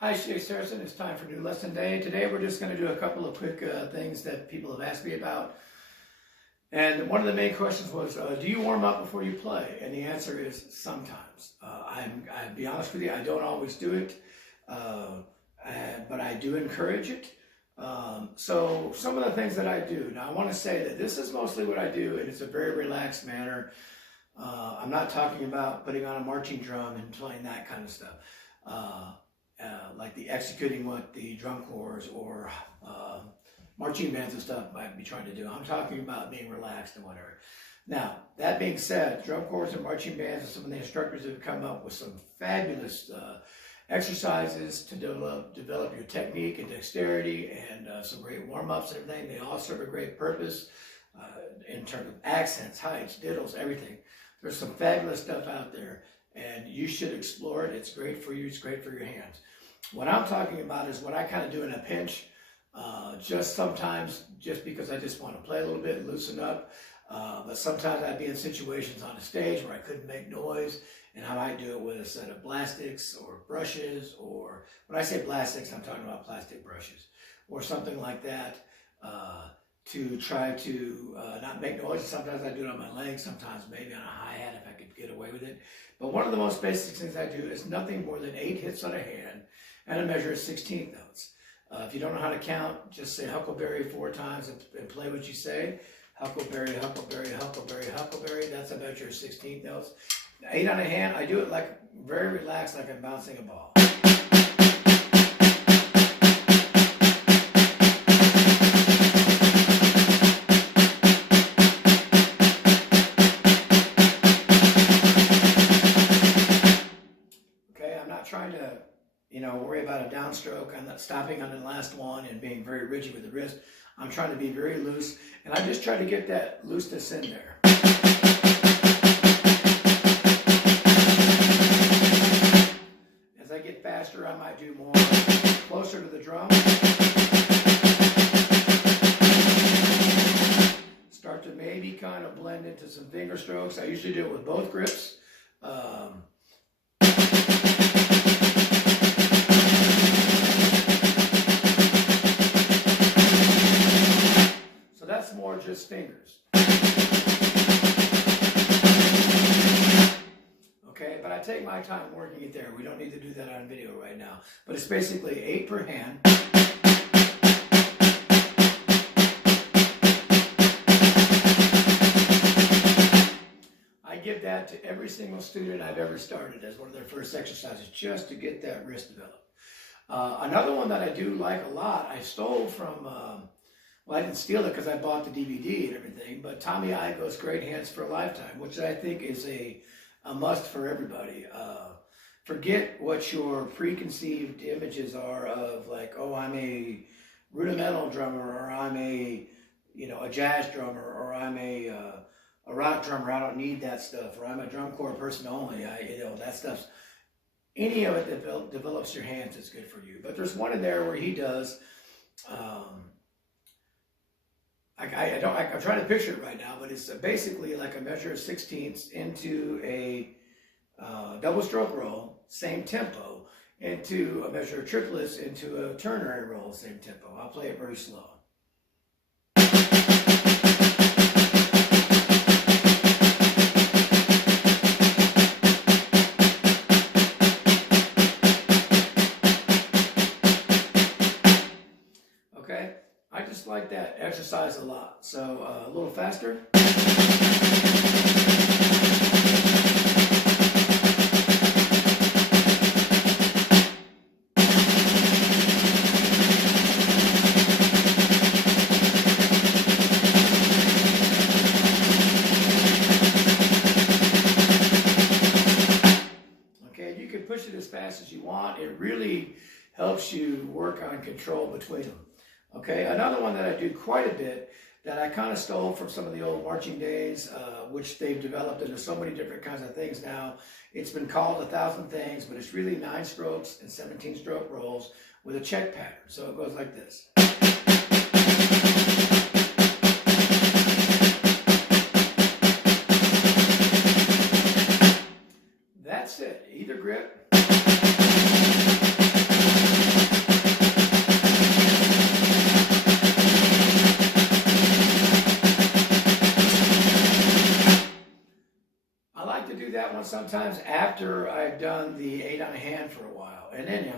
Hi, JamesAnimalHarrison. It's time for a new lesson day. Today we're just going to do a couple of quick things that people have asked me about. And one of the main questions was, do you warm up before you play? And the answer is sometimes. I'll be honest with you, I don't always do it, but I do encourage it. So some of the things that I do. Now I want to say that this is mostly what I do, and it's a very relaxed manner. I'm not talking about putting on a marching drum and playing that kind of stuff. Like the executing what the drum corps or marching bands and stuff might be trying to do. I'm talking about being relaxed and whatever. Now, that being said, drum corps and marching bands and some of the instructors have come up with some fabulous exercises to develop your technique and dexterity, and some great warm-ups and everything. They all serve a great purpose in terms of accents, heights, diddles, everything. There's some fabulous stuff out there, and you should explore it. It's great for you. It's great for your hands. What I'm talking about is what I kind of do in a pinch, just sometimes just because I just want to play a little bit and loosen up. But sometimes I'd be in situations on a stage where I couldn't make noise, and I might do it with a set of blastics or brushes, or when I say blastics, I'm talking about plastic brushes or something like that, to try to not make noise. Sometimes I do it on my legs, sometimes maybe on a hi-hat if I could get away with it. But one of the most basic things I do is nothing more than 8 hits on a hand and a measure of 16th notes. If you don't know how to count, just say Huckleberry 4 times and play what you say. Huckleberry, Huckleberry, Huckleberry, Huckleberry. That's a measure of 16th notes. 8 on a hand, I do it like very relaxed, like I'm bouncing a ball. Trying to, worry about a downstroke. I'm not stopping on the last one and being very rigid with the wrist. I'm trying to be very loose, and I just try to get that looseness in there. As I get faster, I might do more closer to the drum. Start to maybe kind of blend into some finger strokes. I usually do it with both grips. That's more just fingers. Okay, but I take my time working it there. We don't need to do that on video right now. But it's basically 8 per hand. I give that to every single student I've ever started as one of their first exercises, just to get that wrist developed. Another one that I do like a lot, I stole from... well, I didn't steal it because I bought the DVD and everything, but Tommy Igo's Great Hands for a Lifetime, which I think is a must for everybody. Forget what your preconceived images are of, like, oh, I'm a rudimental drummer, or I'm a jazz drummer, or I'm a rock drummer. I don't need that stuff, or I'm a drum corps person only. That stuff's, any of it that develops your hands is good for you. But there's one in there where he does. I'm trying to picture it right now, but it's basically like a measure of 16ths into a double stroke roll, same tempo, into a measure of triplets, into a ternary roll, same tempo. I'll play it very slow. Okay? I just like that exercise a lot. So a little faster. Okay, you can push it as fast as you want. It really helps you work on control between them. Okay, another one that I do quite a bit that I kind of stole from some of the old marching days, which they've developed into so many different kinds of things now. It's been called 1,000 things, but it's really 9 strokes and 17 stroke rolls with a check pattern. So it goes like this. That's it. Either grip. sometimes after I've done the 8 on a hand for a while. And then,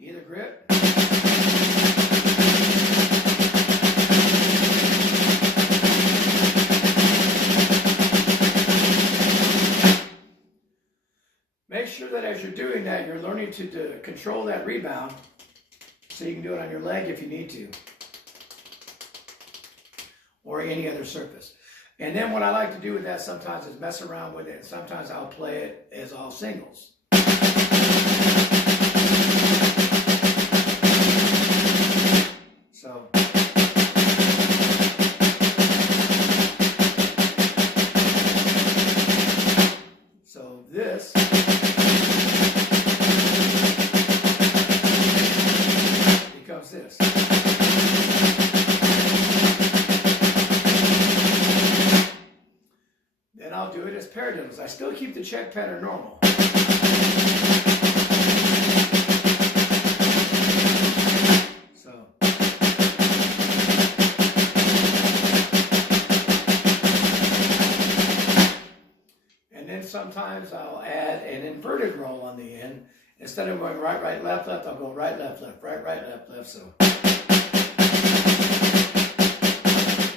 either grip. Make sure that as you're doing that, you're learning to control that rebound so you can do it on your leg if you need to, or any other surface. And then what I like to do with that sometimes is mess around with it, and sometimes I'll play it as all singles. So this becomes this. Then I'll do it as paradiddles. I still keep the check pattern normal. Sometimes I'll add an inverted roll on the end. Instead of going right, right, left, left, I'll go right, left, left, right, right, left, left. So,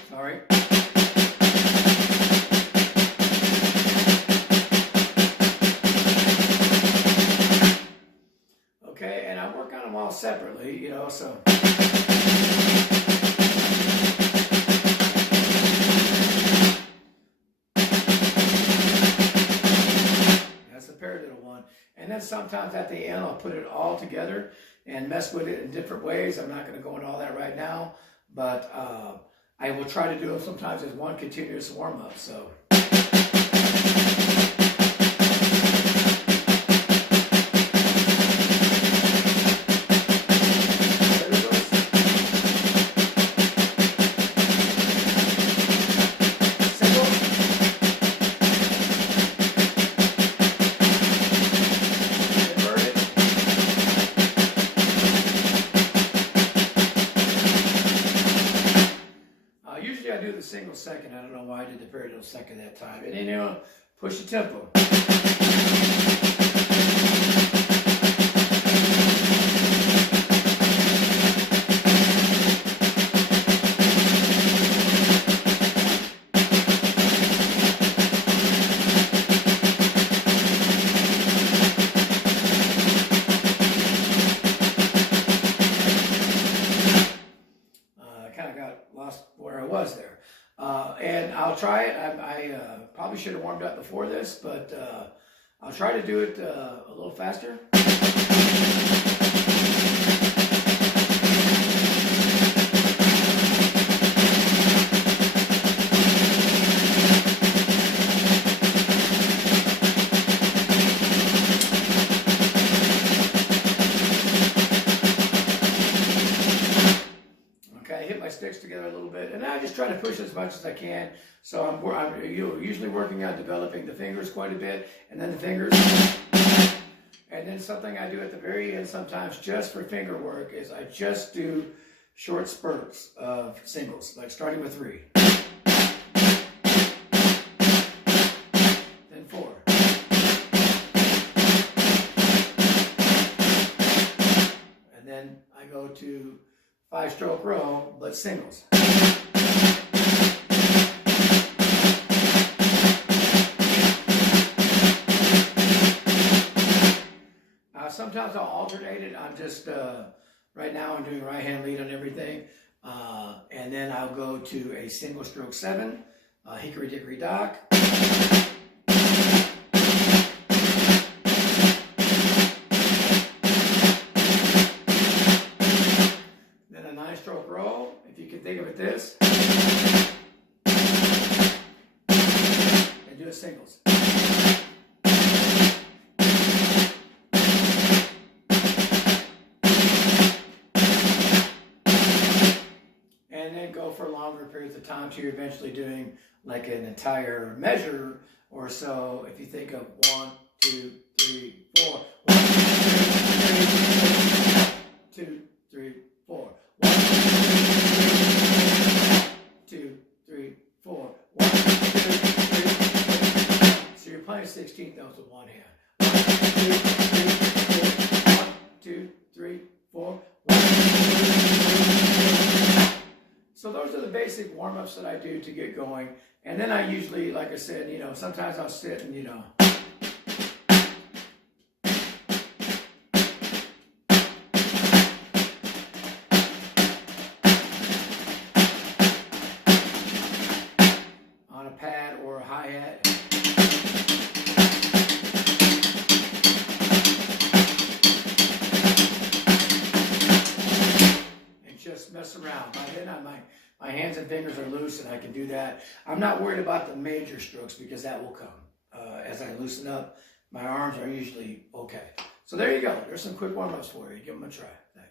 sorry. Okay, and I work on them all separately, you know, so. Paradiddle one. And then sometimes at the end I'll put it all together and mess with it in different ways. I'm not going to go into all that right now, but I will try to do it sometimes as one continuous warm-up. So. Usually I do the single second. I don't know why I did the paradiddle second that time. And then, you know, push the tempo. Where I was there. And I'll try it. I probably should have warmed up before this, but I'll try to do it a little faster. Hit my sticks together a little bit, and I just try to push as much as I can. So I'm usually working on developing the fingers quite a bit, and then the fingers. And then something I do at the very end sometimes just for finger work is I just do short spurts of singles, like starting with 3. Then 4. And then I go to 5-stroke row, but singles. Sometimes I'll alternate it. I'm just, right now I'm doing right hand lead on everything. And then I'll go to a single stroke 7, hickory dickory dock. Then a 9-stroke roll, if you can think of it this. And do a singles. And then go for longer periods of time till you're eventually doing like an entire measure or so. If you think of 1, 2, 3, 4. 1, 2, 3, 4. 1, 2, 3, 4. 1, 2, 3, 4. So you're playing 16th notes with one hand. 1, 2, 3, 4. 1, 2, 3, 4. So those are the basic warm-ups that I do to get going. And then I usually, like I said, sometimes I'll sit and, on a pad or a hi-hat. And just mess around. By then my hands and fingers are loose and I can do that. I'm not worried about the major strokes because that will come. As I loosen up, my arms are usually okay. So there you go. There's some quick warm-ups for you. Give them a try. Thanks.